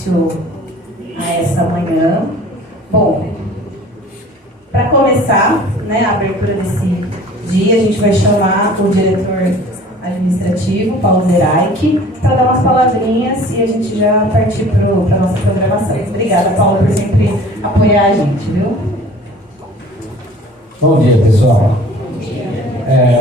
início a essa manhã. Bom, para começar, né, a abertura desse dia, a gente vai chamar o diretor administrativo, Paulo Zeraich, para dar umas palavrinhas e a gente já partir para a nossa programação. Obrigada, Paulo, por sempre apoiar a gente, viu? Bom dia, pessoal.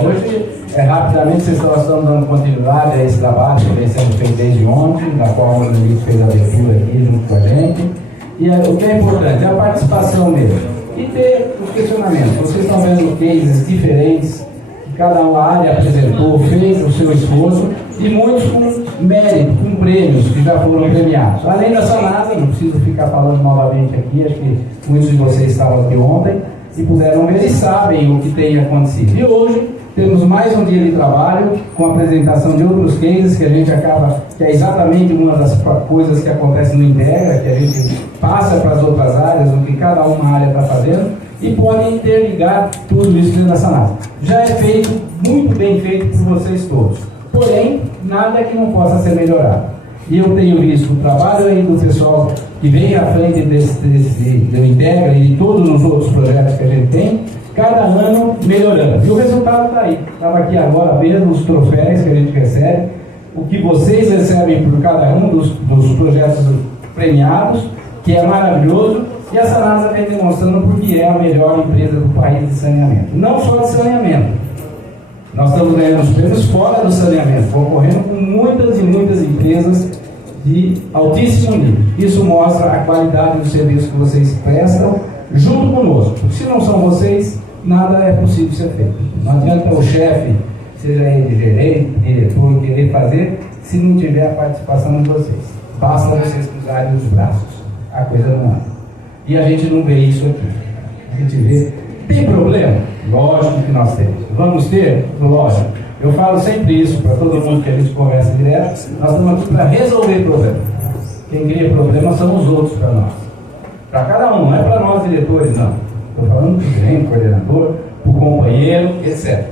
Hoje, rapidamente, vocês estão dando continuidade a esse trabalho que vem sendo feito desde ontem, da qual o Rodrigo fez a abertura aqui junto com a gente. E o que é importante é a participação mesmo. E ter os questionamentos. Vocês estão vendo cases diferentes, que cada área apresentou, fez o seu esforço, e muitos com mérito, com prêmios que já foram premiados. Além da Sanasa, não preciso ficar falando novamente aqui, acho que muitos de vocês estavam aqui ontem, e puderam ver e sabem o que tem acontecido. E hoje temos mais um dia de trabalho com a apresentação de outros cases que a gente acaba, que é exatamente uma das coisas que acontece no Integra, que a gente passa para as outras áreas, o que cada uma área está fazendo, e pode interligar tudo isso dentro da Sanasa. Já é feito, muito bem feito por vocês todos. Porém, nada que não possa ser melhorado. E eu tenho visto o trabalho aí do pessoal que vem à frente do Integra e de todos os outros projetos que a gente tem, cada ano melhorando. E o resultado está aí. Estava aqui agora vendo os troféus que a gente recebe, o que vocês recebem por cada um dos projetos premiados, que é maravilhoso, e a Sanasa vem demonstrando porque é a melhor empresa do país de saneamento. Não só de saneamento. Nós estamos ganhando os prêmios fora do saneamento, concorrendo com muitas e muitas empresas de altíssimo nível. Isso mostra a qualidade do serviço que vocês prestam junto conosco. Porque se não são vocês, nada é possível ser feito. Não adianta o chefe, seja ele gerente, diretor, querer fazer, se não tiver a participação de vocês. Basta vocês cruzarem os braços. A coisa não anda. E a gente não vê isso aqui. A gente vê. Tem problema? Lógico que nós temos. Vamos ter? Lógico. Eu falo sempre isso para todo mundo que a gente conversa direto. Nós estamos aqui para resolver problemas. Quem cria problemas são os outros para nós. Para cada um, não é para nós diretores, não. Estou falando do gerente, coordenador, para o companheiro, etc.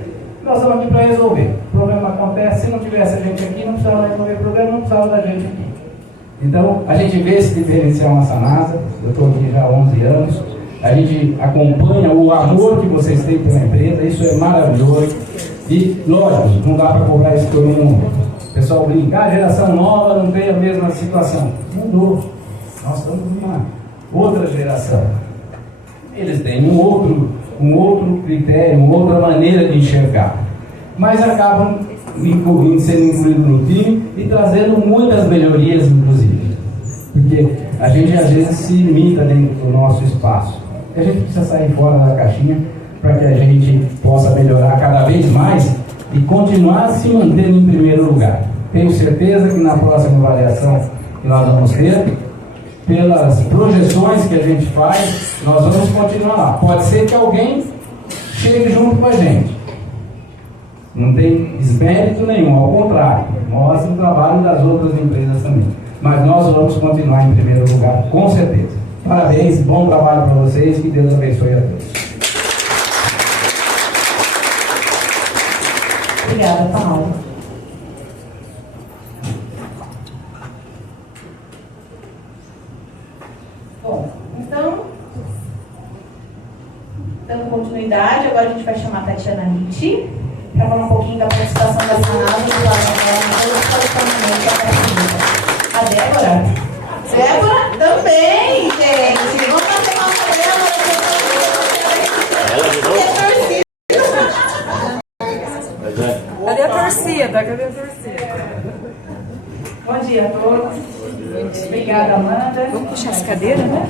Nós estamos aqui para resolver. O problema acontece, se não tivesse a gente aqui, não precisava resolver o problema, não precisava da gente aqui. Então, a gente vê esse diferencial na Sanasa. Eu estou aqui já há 11 anos. A gente acompanha o amor que vocês têm pela empresa, isso é maravilhoso. E, lógico, não dá para cobrar isso todo mundo. O pessoal brinca, a geração nova não tem a mesma situação. Mudou. Nós estamos numa outra geração. Eles têm um outro critério, uma outra maneira de enxergar. Mas acabam sendo incluídos no time e trazendo muitas melhorias, inclusive. Porque a gente às vezes se limita dentro do nosso espaço. A gente precisa sair fora da caixinha para que a gente possa melhorar cada vez mais e continuar se mantendo em primeiro lugar. Tenho certeza que na próxima avaliação que nós vamos ter, pelas projeções que a gente faz, nós vamos continuar lá. Pode ser que alguém chegue junto com a gente. Não tem desmérito nenhum, ao contrário, mostra o trabalho das outras empresas também. Mas nós vamos continuar em primeiro lugar, com certeza. Parabéns, bom trabalho para vocês, que Deus abençoe a todos. Obrigada, Paulo. Bom, então, dando continuidade, agora a gente vai chamar a Tatiana Ritt para falar um pouquinho da participação da Sanasa do lado da a Débora. Débora também, gente. Vamos fazer uma Débora. Cadê a torcida? Cadê a torcida? Bom dia a todos. Obrigada, Amanda. Vamos puxar as cadeiras, né?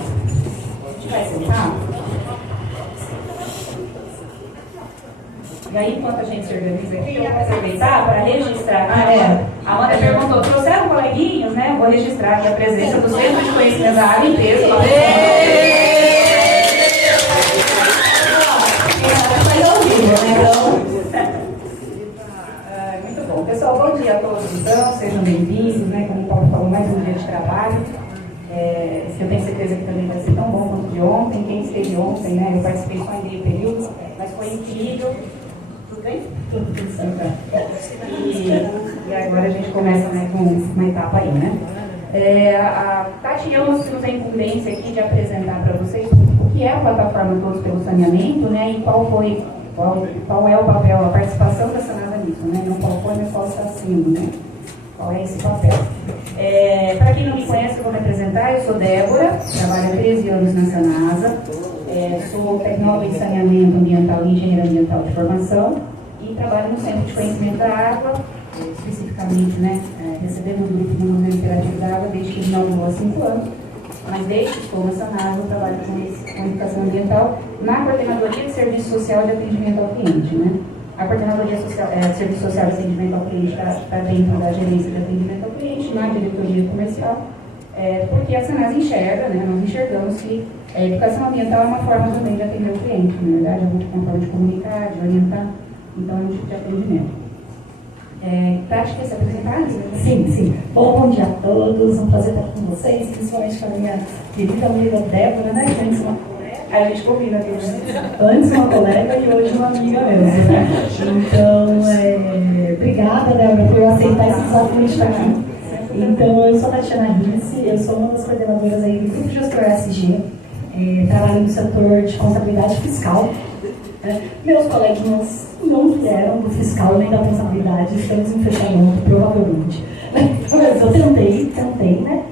A gente vai sentar. E aí, enquanto a gente se organiza aqui, eu vou aproveitar para registrar. A Amanda perguntou, trouxeram coleguinhos, né? Vou registrar aqui a presença do Centro de Conhecimento da Água e Limpeza. Mas ao vivo, né? Então, muito bom. Pessoal, bom dia a todos. Então, sejam bem-vindos, né? Como o Paulo falou, mais um dia de trabalho. Eu tenho certeza que também vai ser tão bom quanto de ontem. Quem esteve ontem, né? Eu participei só em meio período, mas foi incrível. Tudo bem? Tudo certo. E agora a gente começa, né, com uma etapa aí, né? A Tati e eu nós temos a incumbência aqui de apresentar para vocês o que é a plataforma Todos pelo Saneamento, né, e qual é o papel, a participação da Sanasa nisso, né, não qual foi, mas qual está sendo, né, qual é esse papel. Para quem não me conhece, eu vou me apresentar. Eu sou Débora, trabalho há 13 anos na Sanasa, sou tecnóloga em saneamento ambiental e engenheira ambiental de formação e trabalho no Centro de Conhecimento da Água, especificamente, né, recebendo o grupo do Museu Interativo da Água desde que inaugurou há 5 anos, mas desde que estou na Sanasa, eu trabalho com educação ambiental na Coordenadoria de Serviço Social de Atendimento ao Cliente, né. A Coordenadoria de Serviço Social de Atendimento ao Cliente está dentro da Gerência de Atendimento ao Cliente, na Diretoria Comercial, porque a Sanasa enxerga, né, nós enxergamos que a educação ambiental é uma forma também de atender o cliente, na verdade, é uma forma de comunicar, de orientar, então é um tipo de atendimento. Tati, quer se apresentar? Sim. Bom dia a todos, um prazer estar com vocês, principalmente com a minha querida amiga Débora, né? Antes uma colega. A gente combina aqui, Antes uma colega e hoje uma amiga mesmo, né? Então, obrigada, Débora, por aceitar esse desafio de estar aqui. Então, eu sou a Tatiana Risse, eu sou uma das coordenadoras aí do Grupo Gestor SG, trabalho no setor de contabilidade fiscal. Meus coleguinhas não vieram do fiscal nem da contabilidade, estamos em fechamento, provavelmente. Mas eu tentei, né?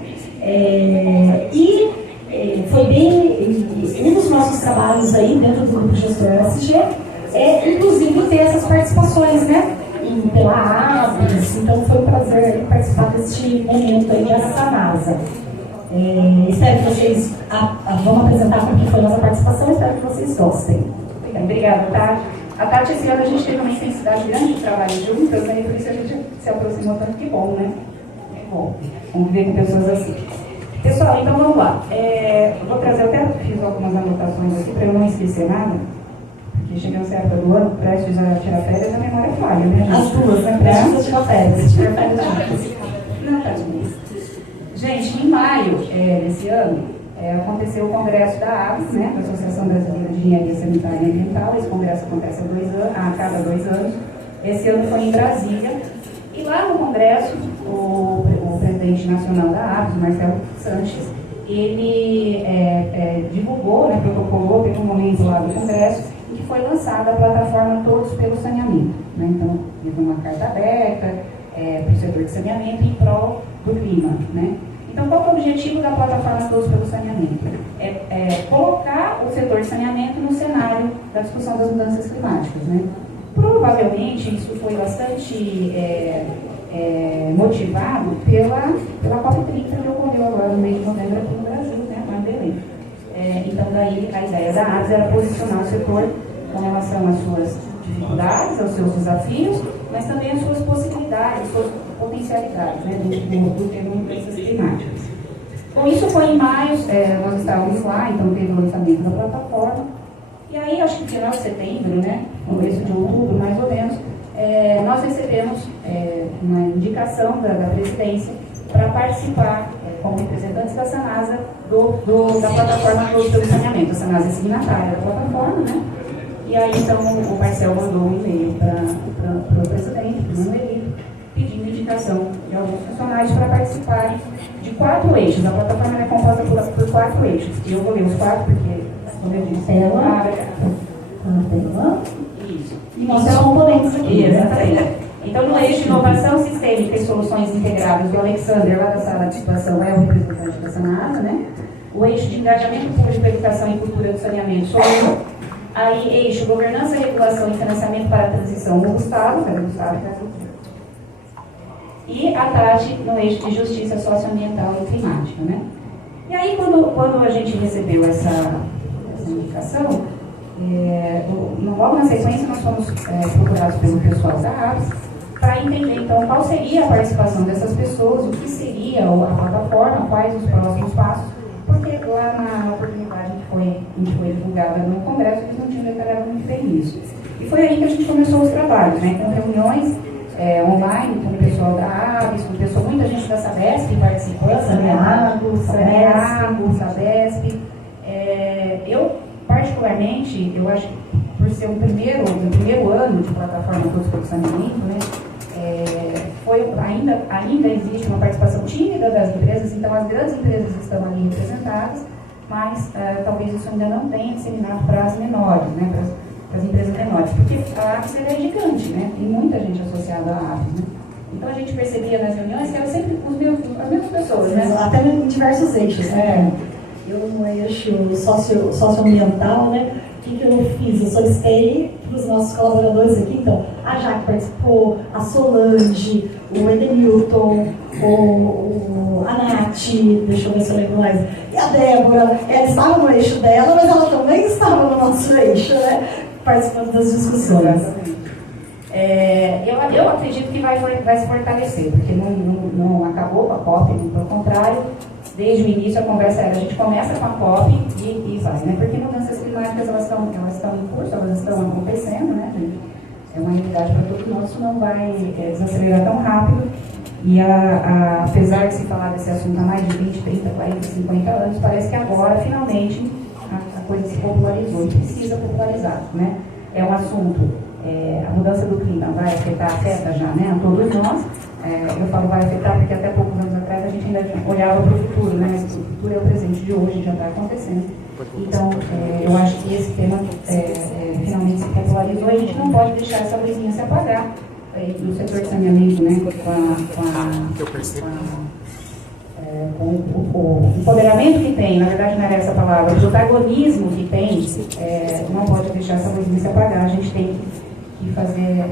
Foi bem, um dos nossos trabalhos aí dentro do Grupo Gestor SG inclusive, ter essas participações, né? Pela ABS, então foi um prazer participar deste momento aí da Sanasa. Espero que vocês vão apresentar porque foi nossa participação, espero que vocês gostem. Obrigada, Tati. A Tati, esse ano a gente teve uma intensidade grande de trabalho juntas, né? E por isso a gente se aproximou tanto. Que bom, né? É bom conviver com pessoas assim. Pessoal, então vamos lá. Vou trazer, eu até fiz algumas anotações aqui para eu não esquecer nada, porque chegando essa época do ano, prestes a tirar férias, a memória falha, né? As duas, né? Prestes a tirar férias. Se tiver férias, não, tá bem. Gente, em maio desse ano, aconteceu o congresso da ABS, né, da Associação Brasileira de Engenharia Sanitária e Ambiental. Esse congresso acontece a cada 2 anos. Esse ano foi em Brasília. E lá no congresso, o presidente nacional da ABS, Marcelo Sanches, ele divulgou, né, protocolou, teve um momento lá do congresso, em que foi lançada a plataforma Todos pelo Saneamento. Né? Então, teve uma carta aberta para o setor de saneamento em prol do clima. Né? Então, qual é o objetivo da plataforma Todos pelo Saneamento? Colocar o setor de saneamento no cenário da discussão das mudanças climáticas. Né? Provavelmente, isso foi bastante motivado pela COP30 que ocorreu agora no mês de novembro aqui no Brasil, né, lá em Belém. Então, daí, a ideia da ABS era posicionar o setor com relação às suas dificuldades, aos seus desafios, mas também às suas possibilidades, suas potencialidades, né, do tema mudanças climáticas. Bom, isso foi em maio, nós estávamos lá, então teve o lançamento da plataforma, e aí, acho que no final de setembro, né, começo de outubro, mais ou menos, nós recebemos uma indicação da presidência para participar, como representantes da Sanasa, da plataforma Todos pelo Saneamento. A Sanasa é signatária da plataforma, né? E aí, então, o Marcel mandou um e-mail para o presidente, para o Mandelito, pedindo indicação de alguns funcionários para participarem de 4 eixos. A plataforma é composta por 4 eixos. E eu vou ler os 4 porque, como eu disse, isso. E nossos componentes aqui. Exatamente. Então, no eixo de inovação sistêmica e soluções integradas, o Alexander, lá da sala de situação, é o representante da Sanasa, né? O eixo de engajamento público, educação e cultura do saneamento sou eu. Aí, eixo governança, regulação e financiamento para a transição no Gustavo, e a Tati no eixo de justiça socioambiental e climática, né? E aí, quando a gente recebeu essa indicação, logo na sequência nós fomos procurados pelo pessoal da ABS para entender, então, qual seria a participação dessas pessoas, o que seria a plataforma, quais os próximos passos, porque lá na oportunidade que foi divulgada no Congresso, eles não tinham detalhado muito bem isso. E foi aí que a gente começou os trabalhos, né? Então, reuniões online com o pessoal da ABS, com muita gente da Sabesp participando, Sabesp. Eu, particularmente, eu acho que por ser o primeiro ano de plataforma Todos pelo Saneamento, né, ainda existe uma participação tímida das empresas, então as grandes empresas estão ali representadas, mas talvez isso ainda não tenha disseminado para as menores, né, para as empresas menores, porque a APES é gigante, né, tem muita gente associada à APES, né? Então a gente percebia nas reuniões que eram sempre as mesmas pessoas, né? Até em diversos eixos, né? Eu no eixo socioambiental, né? O que eu fiz? Eu solicitei para os nossos colaboradores aqui, então, a Jaque participou, a Solange, o Edenilton, a Nath, deixa eu ver se eu lembro mais, e a Débora, ela estava no eixo dela, mas ela também estava no nosso eixo, né? Participando das discussões. Eu acredito que vai se fortalecer, porque não acabou com a COP, pelo contrário, desde o início a conversa era, a gente começa com a COP e vai, né? Porque mudanças climáticas elas estão em curso, elas estão acontecendo, né? É uma realidade para todos nós, isso não vai desacelerar tão rápido. E apesar de se falar desse assunto há mais de 20, 30, 40, 50 anos, parece que agora, finalmente, a coisa se popularizou e precisa popularizar, né? É um assunto. A mudança do clima afeta já, né, a todos nós. Eu falo vai afetar porque até poucos anos atrás a gente ainda olhava para o futuro, né, mas o futuro é o presente de hoje, já está acontecendo. Então, eu acho que esse tema finalmente se popularizou e a gente não pode deixar essa luzinha se apagar do setor de saneamento, né, com o empoderamento que tem, na verdade não era essa palavra, o protagonismo que tem, não pode deixar essa luzinha se apagar, a gente tem que fazer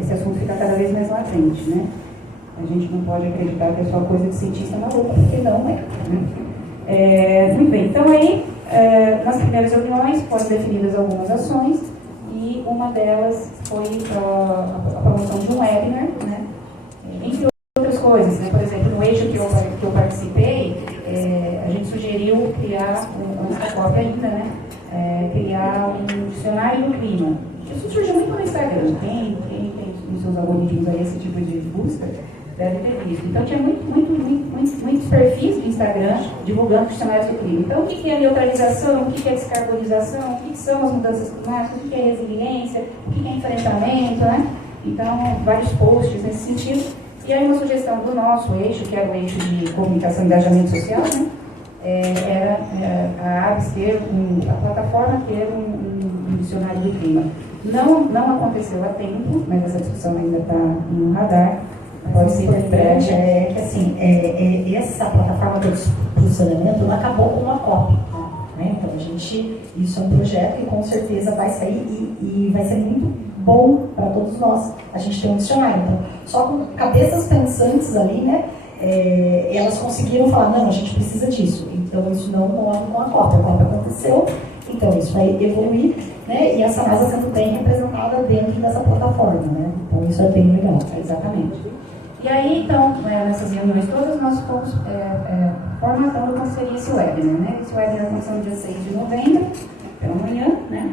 esse assunto ficar cada vez mais latente, né? A gente não pode acreditar que é só coisa de cientista maluca, porque não é. Né? Muito bem, então aí, nas primeiras reuniões foram definidas algumas ações e uma delas foi a promoção de um webinar, né? Entre outras coisas, né? Por exemplo, no eixo que eu participei, a gente sugeriu criar, antes da COP ainda, né? Criar um dicionário do clima. Isso surgiu muito no Instagram. Quem tem nos seus algoritmos aí esse tipo de busca deve ter visto. Então tinha muitos perfis do Instagram divulgando dicionários do clima. Então o que é neutralização, o que é descarbonização, o que são as mudanças climáticas, o que é resiliência, o que é enfrentamento, né? Então vários posts nesse sentido. E aí uma sugestão do nosso eixo, que era o eixo de comunicação e engajamento social, né? Era a ABS ter a plataforma ter um dicionário do clima. Não aconteceu a tempo, mas essa discussão ainda está no radar. Pode ser em breve. Que assim, essa plataforma do saneamento não acabou com a COP. Né? Então, isso é um projeto que com certeza vai sair e vai ser muito bom para todos nós. A gente tem um dicionário. Então, só com cabeças pensantes ali, né? Elas conseguiram falar, não, a gente precisa disso. Então, isso não morre com a COP. A COP aconteceu, então isso vai evoluir, né? E a Sanasa sendo bem representada dentro dessa plataforma, né? Então, isso é bem legal. Exatamente. E aí, então, nessas reuniões todas, nós fomos formatando como seria esse webinar, né? Esse webinar aconteceu no dia 6 de novembro, pela manhã, né?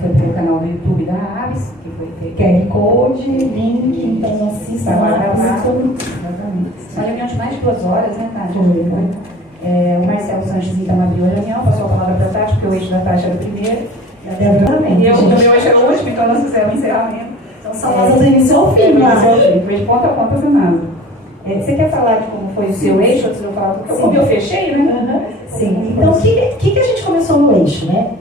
Foi pelo canal do YouTube da ABS, que foi feito. QR Code, link, então assista lá. Exatamente. Uma reunião de mais de 2 horas, né, Tati? O Marcelo Sanches então abriu a reunião, passou a palavra para a Tati, porque o eixo da Tati era o primeiro. E o meu eixo era o último, então nós fizemos o encerramento. Então, Sanasa do início ao fim, né? Ponta a ponta do nada. Você quer falar de como foi o seu eixo, antes de eu falar? Porque como eu fechei, né? Sim. Então, o que a gente começou no eixo, né?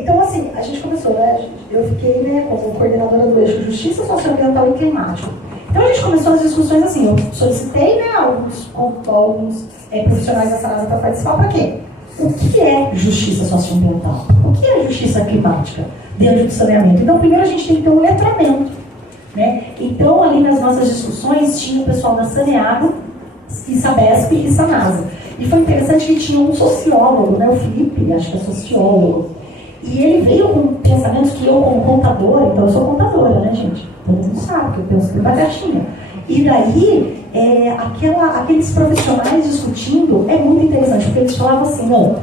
Então, assim, a gente começou, né? Eu fiquei, né, como coordenadora do eixo Justiça Socioambiental e Climático. Então, a gente começou as discussões assim, eu solicitei, né, alguns profissionais da Sanasa para participar, para quê? O que é justiça socioambiental? O que é justiça climática dentro do saneamento? Então, primeiro a gente tem que ter um letramento, né? Então, ali nas nossas discussões, tinha o pessoal da Saneago, Sabesp e Sanasa. E foi interessante que tinha um sociólogo, né, o Felipe, acho que é sociólogo. E ele veio com pensamentos que eu, como contadora, então eu sou contadora, né, gente? Todo mundo sabe que eu penso que caixinha. E daí, aqueles profissionais discutindo é muito interessante, porque eles falavam assim, não,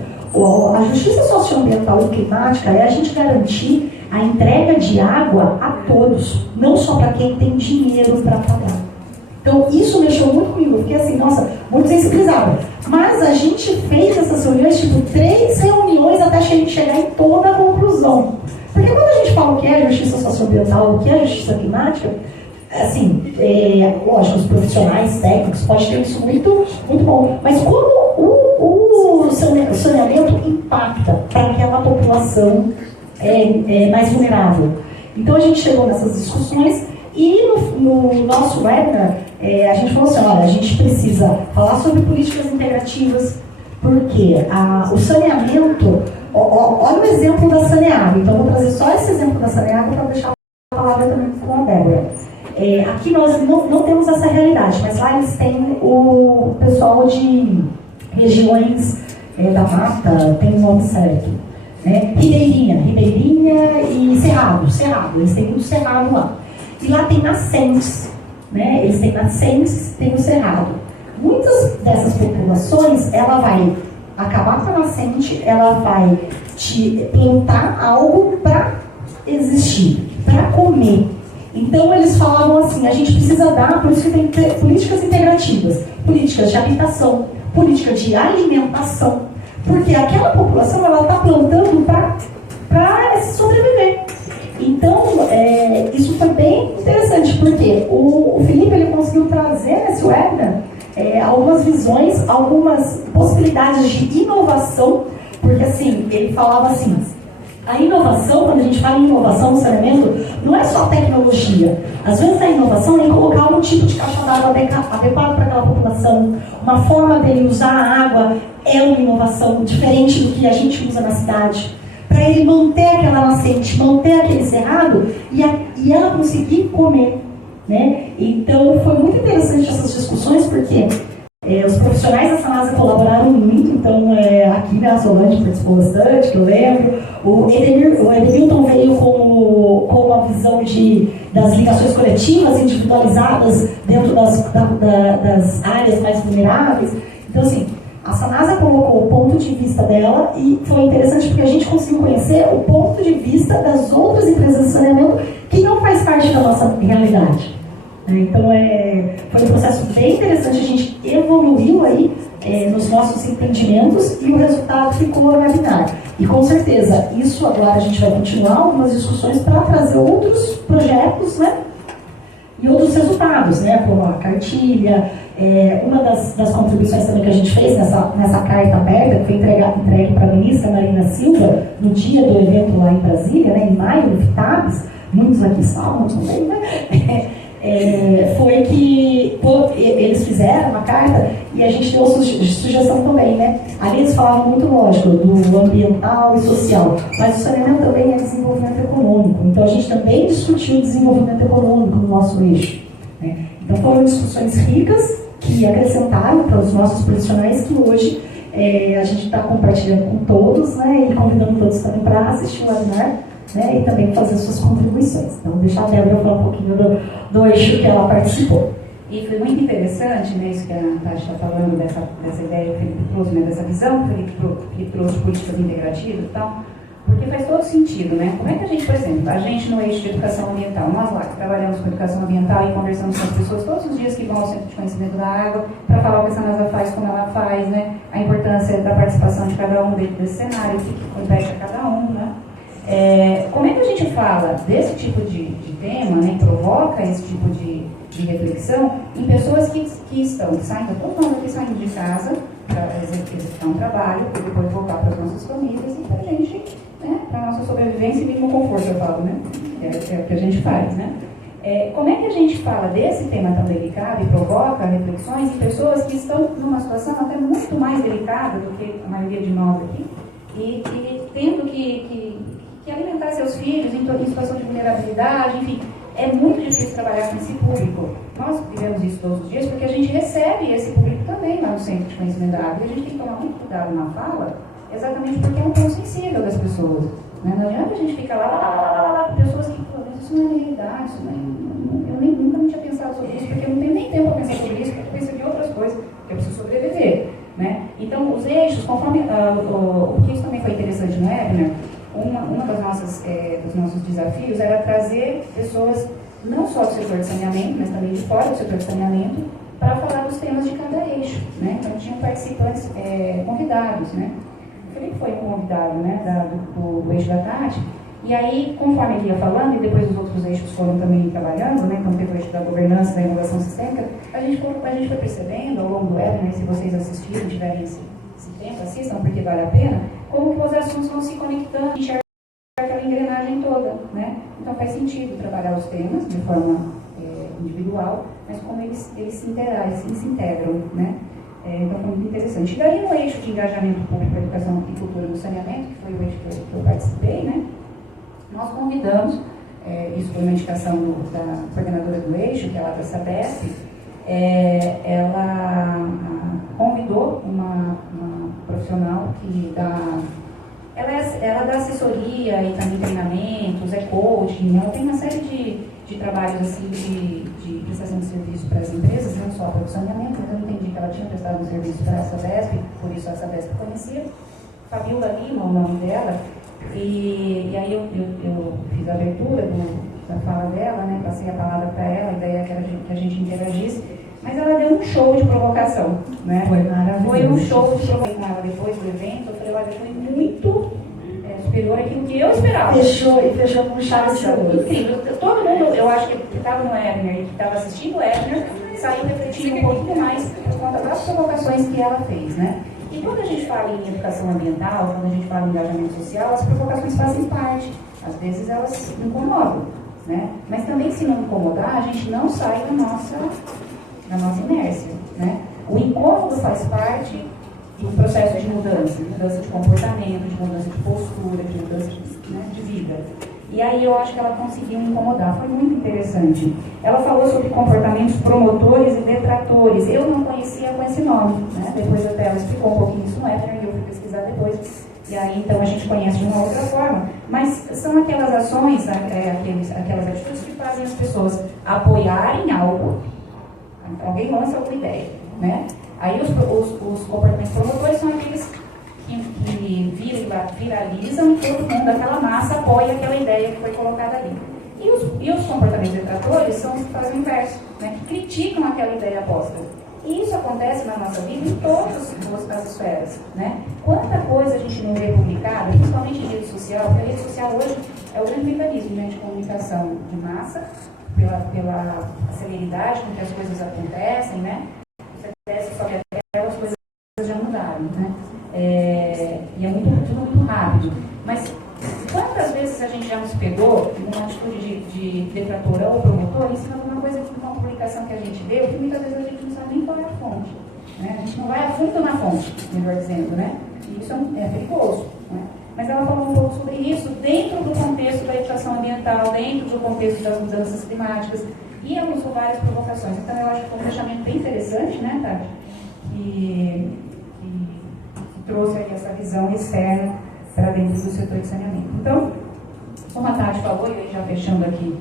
a justiça socioambiental e climática é a gente garantir a entrega de água a todos, não só para quem tem dinheiro para pagar. Então, isso mexeu muito comigo, porque assim, nossa, muito sensibilizada. Mas a gente fez essas reuniões, tipo, 3 reuniões até a gente chegar em toda a conclusão. Porque quando a gente fala o que é justiça socioambiental, o que é a justiça climática, assim, lógico, os profissionais técnicos podem ter isso muito, muito bom, mas como o saneamento impacta para aquela população mais vulnerável? Então a gente chegou nessas discussões e no nosso webinar a gente falou assim, olha, a gente precisa falar sobre políticas integrativas, porque o saneamento, olha o exemplo da Saneágua, então vou trazer só esse exemplo da Saneágua para deixar a palavra também com a Débora. Aqui nós não temos essa realidade, mas lá eles têm o pessoal de regiões da mata, tem um nome certo, né? Ribeirinha e Cerrado, eles têm muito cerrado lá. E lá tem nascentes, né? Eles têm nascentes, tem o cerrado. Muitas dessas populações, ela vai acabar com a nascente, ela vai te plantar algo para existir, para comer. Então eles falavam assim, a gente precisa dar, por isso que tem políticas integrativas, políticas de habitação, política de alimentação, porque aquela população ela está plantando para sobreviver. Então isso foi bem interessante, porque o Felipe ele conseguiu trazer nesse webinar algumas visões, algumas possibilidades de inovação, porque assim, ele falava assim, a inovação, quando a gente fala em inovação no saneamento, não é só tecnologia. Às vezes a inovação é em colocar um tipo de caixa d'água adequado para aquela população, uma forma dele usar a água é uma inovação diferente do que a gente usa na cidade, para ele manter aquela nascente, manter aquele cerrado e ela conseguir comer, né? Então foi muito interessante essas discussões, porque os profissionais da Sanasa colaboraram muito, então aqui na Solange participou bastante, que eu lembro. O Edemilton veio com uma visão das ligações coletivas individualizadas dentro das áreas mais vulneráveis. Então, assim, a Sanasa colocou o ponto de vista dela e foi interessante porque a gente conseguiu conhecer o ponto de vista das outras empresas de saneamento que não faz parte da nossa realidade. Então, foi um processo bem interessante, a gente evoluiu aí nos nossos entendimentos e o resultado ficou no webinar. E com certeza, isso agora a gente vai continuar algumas discussões para trazer outros projetos, né? E outros resultados, né? Como a cartilha, uma das contribuições também que a gente fez nessa carta aberta, que foi entregue para a ministra Marina Silva, no dia do evento lá em Brasília, né? Em maio, no FITABS, muitos aqui estavam também, né? Foi que eles fizeram uma carta e a gente deu sugestão também, né? Ali eles falavam muito, lógico, do ambiental e social, mas o saneamento também é desenvolvimento econômico. Então a gente também discutiu o desenvolvimento econômico no nosso eixo, né? Então foram discussões ricas que acrescentaram para os nossos profissionais que hoje a gente está compartilhando com todos, né? E convidando todos também para assistir o webinar, né, e também fazer suas contribuições. Então, deixar a Débora falar um pouquinho do eixo que ela participou. E foi muito interessante, né, isso que a Tati está falando, dessa ideia que o Felipe trouxe, né, dessa visão que o Felipe trouxe de políticas integrativas e tal, porque faz todo sentido, né? Como é que a gente, por exemplo, a gente no eixo de educação ambiental, nós lá que trabalhamos com educação ambiental e conversamos com as pessoas todos os dias que vão ao Centro de Conhecimento da Água, para falar o que a Sanasa faz, como ela faz, né, a importância da participação de cada um dentro desse cenário, o que compete a cada um, né? Como é que a gente fala desse tipo de tema, né, provoca esse tipo de reflexão em pessoas que saem, todos nós aqui saindo de casa para executar um trabalho, para depois voltar para as nossas famílias e para a gente, né, para a nossa sobrevivência e mínimo conforto, eu falo, né? É o que a gente faz, né? Como é que a gente fala desse tema tão delicado e provoca reflexões em pessoas que estão numa situação até muito mais delicada do que a maioria de nós aqui e tendo que alimentar seus filhos em situação de vulnerabilidade, enfim, é muito difícil trabalhar com esse público. Nós vivemos isso todos os dias porque a gente recebe esse público também lá no Centro de Conhecimento da Água e a gente tem que tomar muito cuidado na fala, exatamente porque é um ponto sensível das pessoas. Né? Não adianta a gente ficar lá, pessoas que, isso não é realidade, isso não é, eu nunca tinha pensado sobre isso, porque eu não tenho nem tempo para pensar sobre isso, porque eu penso em outras coisas, que eu preciso sobreviver. Né? Então, os eixos, conforme o que isso também foi interessante no webinar, uma dos nossos desafios era trazer pessoas, não só do setor de saneamento, mas também de fora do setor de saneamento, para falar dos temas de cada eixo. Né? Então, tinham participantes convidados. Né? O Felipe foi um convidado, né, do eixo da Tati, E aí, conforme ele ia falando, e depois os outros eixos foram também trabalhando, né, então teve o eixo da governança, da inovação sistêmica, a gente foi percebendo ao longo do webinar, se vocês assistiram, tiverem esse tempo, assistam, porque vale a pena, como que os assuntos vão se conectando, enxergar aquela engrenagem toda, né? Então faz sentido trabalhar os temas de forma individual, mas como eles se integram, né? Então foi muito interessante. E daí no eixo de engajamento público, educação e cultura no saneamento, que foi o eixo que eu participei, né? Nós convidamos, isso foi uma indicação da coordenadora do eixo, que é lá da Sabesp, ela convidou uma profissional que ela dá assessoria e também treinamentos, coaching, ela tem uma série de trabalhos assim, de prestação de serviço para as empresas, não só para o saneamento, mas eu entendi que ela tinha prestado um serviço para a Sabesp, por isso a Sabesp conhecia. Fabiola Lima, o nome dela, e aí eu fiz a abertura da fala dela, né, passei a palavra para ela, a ideia era que a gente interagisse, mas ela deu um show de provocação, né? Foi maravilhoso. Foi um show de provocação. Depois do evento, eu falei, olha, foi muito superior àquilo que eu esperava. Fechou com chave de ouro. Incrível. Todo mundo, eu acho que estava no webinar e que estava assistindo o webinar, saiu refletindo um pouquinho mais por conta das provocações que ela fez, né? E quando a gente fala em educação ambiental, quando a gente fala em engajamento social, as provocações fazem parte. Às vezes elas incomodam, né? Mas também, se não incomodar, a gente não sai da nossa inércia, né? O incômodo faz parte do processo de mudança de comportamento, de mudança de postura, de mudança de vida. E aí eu acho que ela conseguiu incomodar, foi muito interessante. Ela falou sobre comportamentos promotores e detratores. Eu não conhecia com esse nome, né? Depois até ela explicou um pouquinho isso no webinar e eu fui pesquisar depois. E aí então a gente conhece de uma outra forma. Mas são aquelas ações, aquelas atitudes que fazem as pessoas apoiarem algo. Alguém lança alguma ideia, né? Aí os comportamentos promotores são aqueles que viralizam, todo mundo, aquela massa apoia aquela ideia que foi colocada ali. E os comportamentos detratores são os que fazem o inverso, né? Que criticam aquela ideia posta. E isso acontece na nossa vida em todas as esferas, né? Quanta coisa a gente não vê publicada, principalmente em rede social, porque a rede social hoje é o grande mecanismo, né, de comunicação de massa, pela celeridade com que as coisas acontecem, né? Você desce só que aquelas coisas já mudaram, né? E é tudo muito rápido. Mas quantas vezes a gente já nos pegou numa atitude de detrator ou promotor em cima de uma coisa, de uma publicação que a gente deu, que muitas vezes a gente não sabe nem qual é a fonte, né? A gente não vai a fundo na fonte, melhor dizendo, né? E isso é perigoso, né? Mas ela falou um pouco sobre isso dentro do contexto da educação ambiental, dentro do contexto das mudanças climáticas, e ela usou várias provocações. Então eu acho que foi um fechamento bem interessante, né, Tati? Que trouxe aí essa visão externa para dentro do setor de saneamento. Então, como a Tati falou, e aí já fechando aqui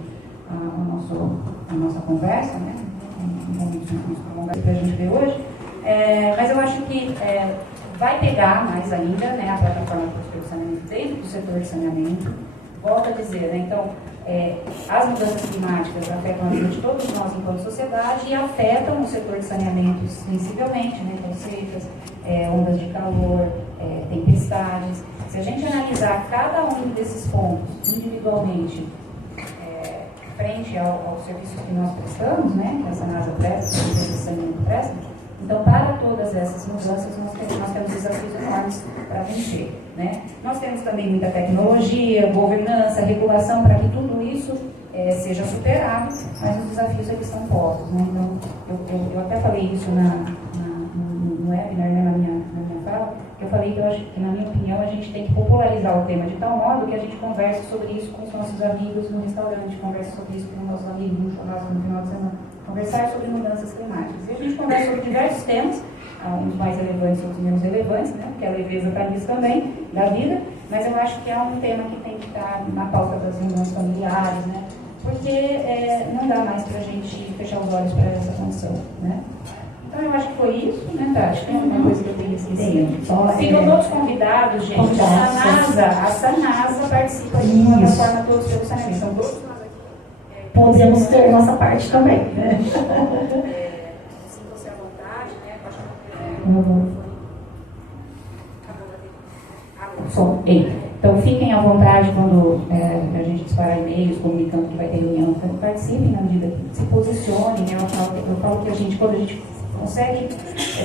a nossa conversa, né, um momento muito prolongado que a gente vê hoje, mas eu acho que vai pegar mais ainda, né, a plataforma de saneamento dentro do setor de saneamento. Volto a dizer, né, então, as mudanças climáticas afetam a vida de todos nós enquanto sociedade e afetam o setor de saneamento sensivelmente, né, então secas, ondas de calor, tempestades. Se a gente analisar cada um desses pontos individualmente, frente ao serviço que nós prestamos, né, que a Sanasa presta, que a empresa de saneamento presta, então, para todas essas mudanças, nós temos desafios enormes para vencer, né? Nós temos também muita tecnologia, governança, regulação, para que tudo isso seja superado, mas os desafios eles são postos, né? Então, eu até falei isso no webinar, né, na minha fala, eu falei que eu acho que, na minha opinião, a gente tem que popularizar o tema de tal modo que a gente converse sobre isso com os nossos amigos no restaurante, converse sobre isso com os nossos amigos no churrasco no final de semana, conversar sobre mudanças climáticas. E a gente conversa sobre diversos temas, uns mais relevantes e outros menos relevantes, né? Porque a leveza está nisso também, da vida, mas eu acho que é um tema que tem que estar na pauta das reuniões familiares, né? Porque não dá mais para a gente fechar os olhos para essa condição, né? Então eu acho que foi isso, né, Tati? Tem alguma coisa que eu tenho esquecido? Ficam todos convidados, gente. A Sanasa participa de uma plataforma Todos pelo Saneamento. Então, todos nós aqui podemos ter nossa parte também, né? Sintam-se à vontade, né? Pode som. Então, fiquem à vontade quando a gente disparar e-mails, comunicando que vai ter reunião, então, participem na medida que se posicionem. Né? Eu falo que quando a gente consegue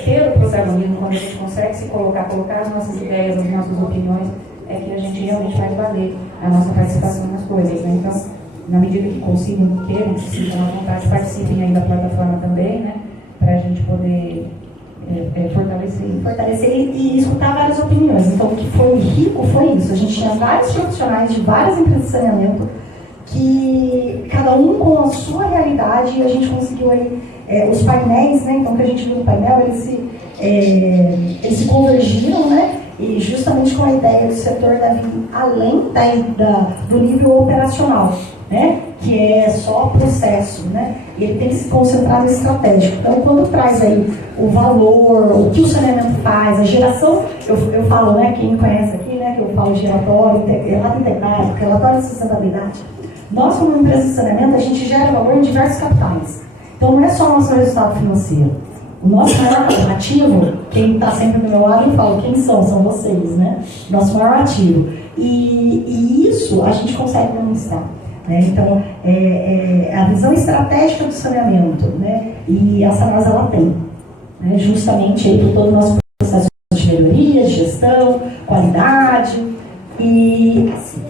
ter o protagonismo, quando a gente consegue se colocar as nossas ideias, as nossas opiniões, é que a gente realmente faz valer a nossa participação nas coisas. Né? Então, na medida que consigam, queiram, que se sintam à vontade, participem aí da plataforma também, né? Para a gente poder fortalecer e escutar várias opiniões. Então, o que foi rico foi isso. A gente tinha vários profissionais de várias empresas de saneamento, que cada um com a sua realidade, e a gente conseguiu aí os painéis, né? Então, que a gente viu no painel, eles se convergiram, né? E justamente com a ideia do setor deve ir além do nível operacional, né? Que é só processo, né? E ele tem que se concentrar no estratégico. Então, quando traz aí o valor, o que o saneamento faz, a geração, eu falo, né? Quem me conhece aqui, né? Que eu falo de relatório integrado, relatório de sustentabilidade. Nós, como empresa de saneamento, a gente gera valor em diversos capitais. Então, não é só o nosso resultado financeiro. O nosso maior ativo, quem está sempre do meu lado, eu falo, quem são? São vocês, né? Nosso maior ativo. E isso a gente consegue administrar. Né? Então, a visão estratégica do saneamento, né? E a Sanasa, ela tem, né? Justamente aí por todo o nosso processo de melhoria, de gestão, qualidade. E assim,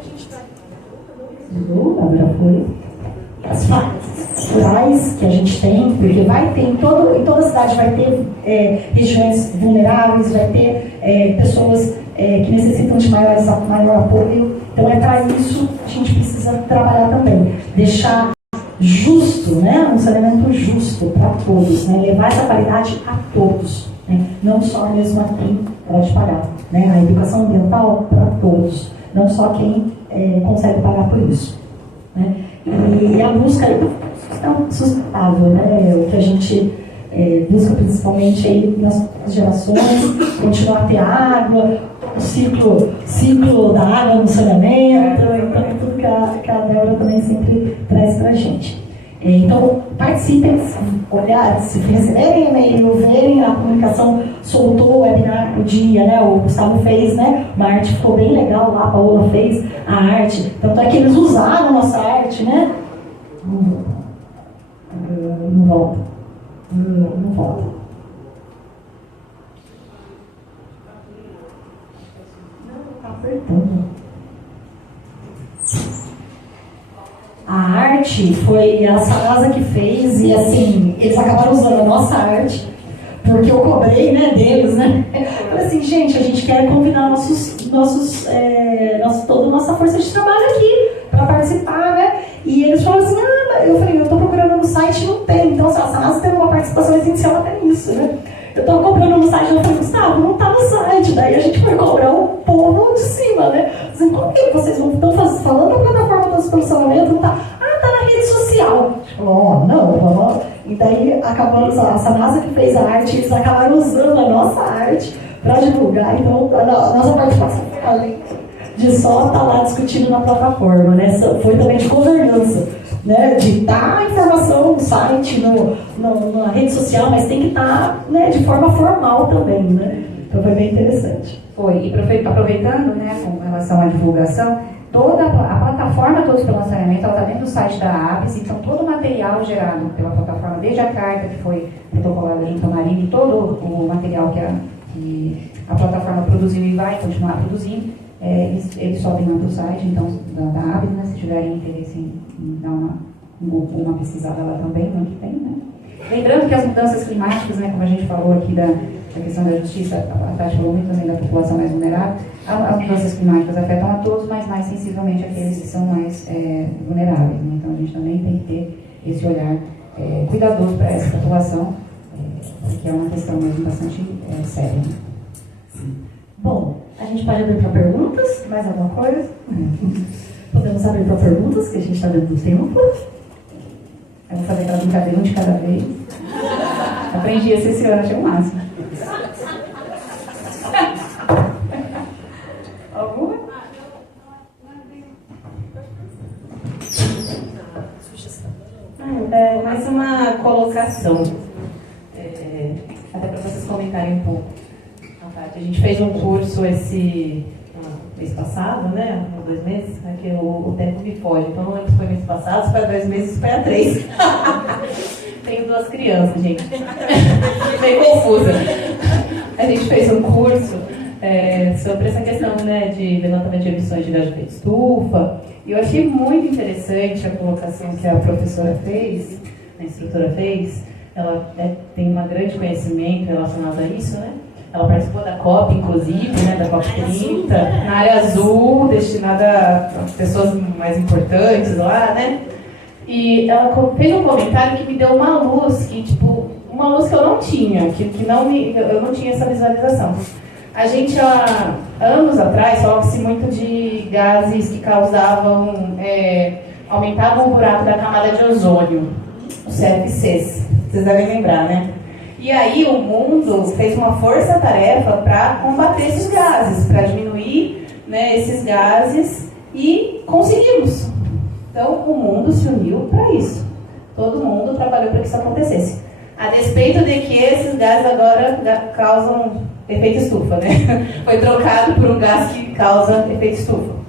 agora foi as falhas rurais que a gente tem, porque vai ter em toda a cidade vai ter regiões vulneráveis, vai ter pessoas que necessitam de maior apoio. Então, para isso, a gente precisa trabalhar também. Deixar justo, né? Um saneamento justo para todos, né? Levar essa qualidade a todos, né? Não só mesmo a quem pode pagar. Né? A educação ambiental para todos, não só quem consegue pagar por isso. Né? E a busca sustentável, né? O que a gente busca principalmente aí nas gerações, continuar a ter água, o ciclo da água no saneamento, então tudo que a Débora também sempre traz para a gente. Então, participem, se receberem e-mail, verem a comunicação, soltou o webinar o dia, né? O Gustavo fez, né? Uma arte ficou bem legal lá, a Paola fez a arte. Tanto é que eles usaram a nossa arte, né? Não volta. Não volta. Não, tá apertando. A arte foi a Sanasa que fez, e assim, eles acabaram usando a nossa arte, porque eu cobrei, né, deles, né? Eu falei assim, gente, a gente quer convidar toda a nossa força de trabalho aqui para participar, né? E eles falaram assim, eu falei, eu estou procurando no site e não tem, então a Sanasa tem uma participação essencial até nisso, né? Eu estou cobrando no site, eu falei, Gustavo, não está no site. Daí a gente foi cobrar o povo de cima, né? Assim, como que vocês não estão falando da plataforma do solucionamento? Não está? Está na rede social. A gente falou, não. E daí acabamos, a Sanasa que fez a arte, eles acabaram usando a nossa arte para divulgar. Então, a nossa participação foi além de só estar lá discutindo na plataforma, né? Foi também de governança, né? De dar a informação no site, na rede social, mas tem que estar, né, de forma formal também, né? Então foi bem interessante. Foi, e aproveitando, né, com relação à divulgação, toda a plataforma Todos pelo Saneamento, ela está dentro do site da APES, então todo o material gerado pela plataforma, desde a carta que foi protocolada junto à Marina, e todo o material que a plataforma produziu e vai continuar produzindo, eles sobem lá do site, então, da APES, né, se tiverem interesse em dar uma pesquisada lá também, no que tem, né? Lembrando que as mudanças climáticas, né, como a gente falou aqui da questão da justiça, a Tati falou muito também da população mais vulnerável, as mudanças climáticas afetam a todos, mas mais sensivelmente aqueles que são mais vulneráveis. Né? Então a gente também tem que ter esse olhar cuidadoso para essa população, porque é uma questão mesmo bastante séria. Né? Bom, a gente pode abrir para perguntas? Mais alguma coisa? Podemos abrir para perguntas, que a gente está dentro do tempo. Eu vou fazer aquela brincadeira um de cada vez. Aprendi esse ano, achei o máximo. Alguma? Mais uma colocação, até para vocês comentarem um pouco. A gente fez um curso mês passado, né? Uns 2 meses, né? Que o tempo me foge. Então não lembro se foi mês passado, se foi há 2 meses, se foi há 3. Tenho 2 crianças, gente. Bem confusa. A gente fez um curso sobre essa questão, né, de levantamento de emissões de gás de efeito estufa. E eu achei muito interessante a colocação que a professora fez, a instrutora fez. Ela tem um grande conhecimento relacionado a isso, né? Ela participou da COP, inclusive, né, da COP 30, na área azul, destinada a pessoas mais importantes lá, né? E ela fez um comentário que me deu uma luz, uma luz que eu não tinha, eu não tinha essa visualização. A gente, há anos atrás, falava-se muito de gases que aumentavam o buraco da camada de ozônio, os CFCs, vocês devem lembrar, né? E aí o mundo fez uma força-tarefa para combater esses gases, para diminuir, né, esses gases, e conseguimos. Então o mundo se uniu para isso. Todo mundo trabalhou para que isso acontecesse. A despeito de que esses gases agora causam efeito estufa, né? Foi trocado por um gás que causa efeito estufa.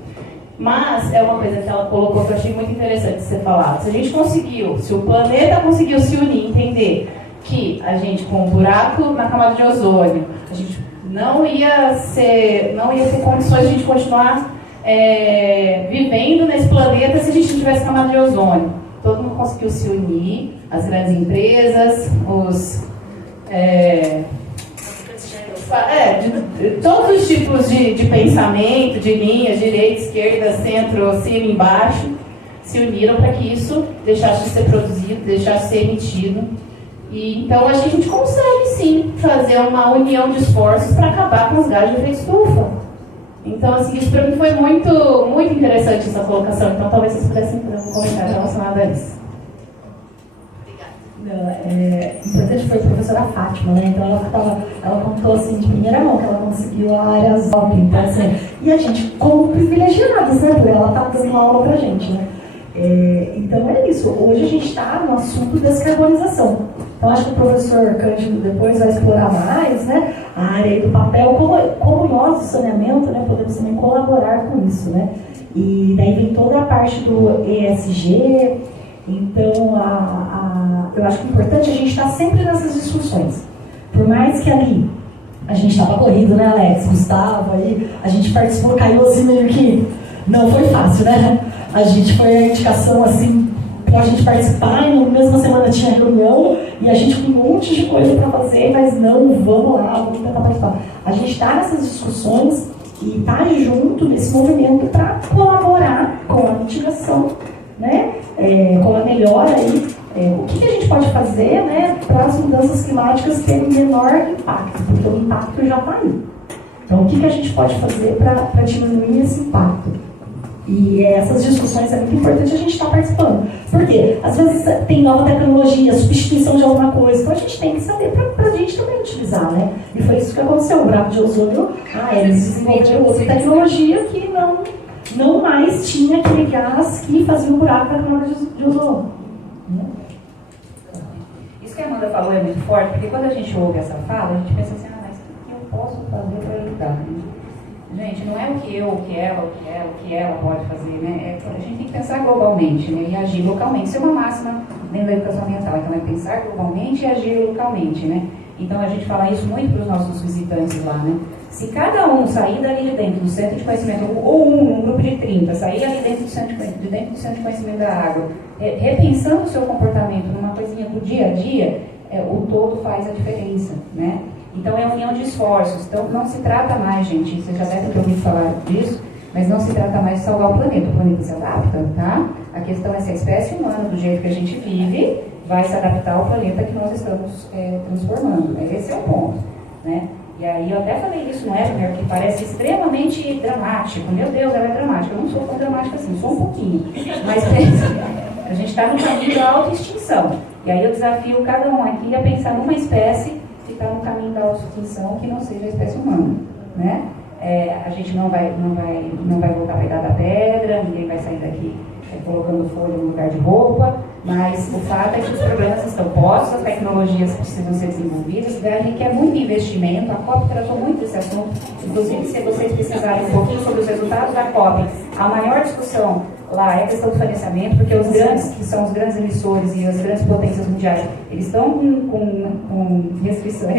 Mas é uma coisa que ela colocou que eu achei muito interessante ser falado. Se a gente conseguiu, se o planeta conseguiu se unir, entender que a gente, com um buraco na camada de ozônio, a gente não ia ter condições de a gente continuar vivendo nesse planeta se a gente não tivesse camada de ozônio. Todo mundo conseguiu se unir, as grandes empresas, todos os tipos de pensamento, de linhas, direita, esquerda, centro, cima, embaixo, se uniram para que isso deixasse de ser produzido, deixasse de ser emitido. E, então, acho que a gente consegue, sim, fazer uma união de esforços para acabar com os gases de efeito estufa. Então, assim, isso para mim foi muito, muito interessante, essa colocação. Então, talvez vocês pudessem fazer um comentário relacionado a isso. Importante foi a professora Fátima, né? Então ela contou assim de primeira mão que ela conseguiu a área azul, então, assim, e a gente como privilegiados, né? Porque ela está dando uma aula pra gente, né? Então é isso, hoje a gente está no assunto descarbonização. Então acho que o professor Cândido depois vai explorar mais, né, a área do papel, como nós do saneamento, né, podemos também colaborar com isso, né? E daí vem toda a parte do ESG. Então eu acho que é importante a gente estar sempre nessas discussões. Por mais que ali a gente estava corrido, né, Alex, Gustavo, aí a gente participou, caiu assim meio que não foi fácil, né? A gente foi a indicação assim para a gente participar e na mesma semana tinha reunião e a gente com um monte de coisa para fazer, mas não, vamos lá, vamos tentar participar. A gente está nessas discussões e está junto nesse movimento para colaborar com a mitigação, né? Com a melhora aí, o que a gente pode fazer, né, para as mudanças climáticas terem menor impacto, porque o impacto já está aí. Então, o que a gente pode fazer para diminuir esse impacto? E essas discussões é muito importante a gente estar participando. Por quê? Às vezes tem nova tecnologia, substituição de alguma coisa, então a gente tem que saber para a gente também utilizar, né? E foi isso que aconteceu. O buraco de ozônio, eles desenvolveram outra tecnologia que não mais tinha aquele gás que fazia o buraco na camada de ozônio. Isso que a Amanda falou é muito forte, porque quando a gente ouve essa fala, a gente pensa assim, mas o que eu posso fazer para ajudar? Gente, não é o que eu, o que ela pode fazer, né? A gente tem que pensar globalmente, né? E agir localmente. Isso é uma máxima dentro da educação ambiental. Então, é pensar globalmente e agir localmente, né? Então, a gente fala isso muito para os nossos visitantes lá, né? Se cada um sair dali de dentro do centro de conhecimento, ou um grupo de 30, sair ali dentro do centro de conhecimento da água, repensando o seu comportamento numa coisinha do dia a dia, o todo faz a diferença, né? Então é união de esforços. Então não se trata mais, gente, vocês já devem ter ouvido falar disso, mas não se trata mais de salvar o planeta se adapta, tá? A questão é se a espécie humana, do jeito que a gente vive, vai se adaptar ao planeta que nós estamos transformando. Esse é o ponto, né? E aí eu até falei isso no webinar, que parece extremamente dramático. Meu Deus, ela é dramática. Eu não sou tão dramática assim, sou um pouquinho. Mas a gente está no caminho da autoextinção. E aí eu desafio cada um aqui a pensar numa espécie que está no caminho da autoextinção que não seja a espécie humana, né? A gente não vai voltar a pegar da pedra, ninguém vai sair daqui colocando folha no lugar de roupa. Mas o fato é que os problemas estão postos, as tecnologias precisam ser desenvolvidas, requer muito investimento. A COP tratou muito esse assunto, inclusive se vocês precisarem um pouquinho sobre os resultados da COP, a maior discussão lá é a questão do financiamento, porque os grandes, que são os grandes emissores e as grandes potências mundiais, eles estão com restrição,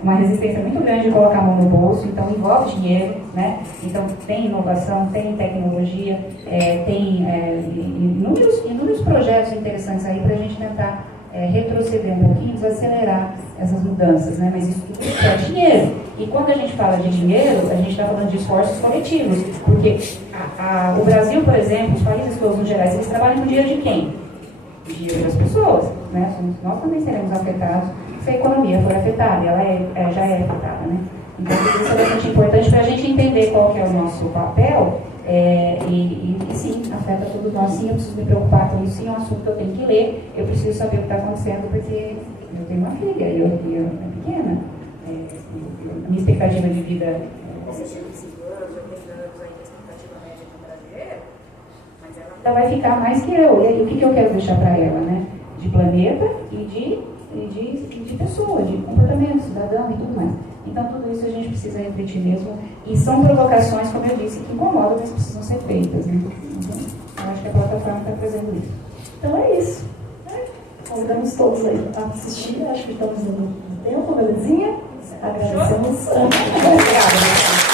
uma resistência muito grande de colocar a mão no bolso, então envolve dinheiro, né? Então tem inovação, tem tecnologia, tem inúmeros projetos interessantes aí para a gente tentar retroceder um pouquinho, desacelerar essas mudanças, né? Mas isso tudo é dinheiro. E quando a gente fala de dinheiro, a gente está falando de esforços coletivos, porque o Brasil, por exemplo, os países todos no geral, eles trabalham com dinheiro de quem? O dinheiro das pessoas, né? Nós também seremos afetados se a economia for afetada, ela já é afetada, né? Então, isso é bastante importante para a gente entender qual que é o nosso papel e sim, afeta todos nós. Sim, eu preciso me preocupar com isso, sim, é um assunto que eu tenho que ler, eu preciso saber o que está acontecendo, porque eu tenho uma filha e eu é pequena. A minha expectativa de vida ela vai ficar mais que eu. E aí, o que eu quero deixar para ela, né? De planeta e de pessoa, de comportamento cidadão e tudo mais. Então, tudo isso a gente precisa refletir mesmo. E são provocações, como eu disse, que incomodam, mas precisam ser feitas, né? Então, eu acho que a plataforma está trazendo isso. Então é isso. Convidamos todos aí a assistir. Acho que estamos dando tempo, belezinha? Agradecemos. Obrigada.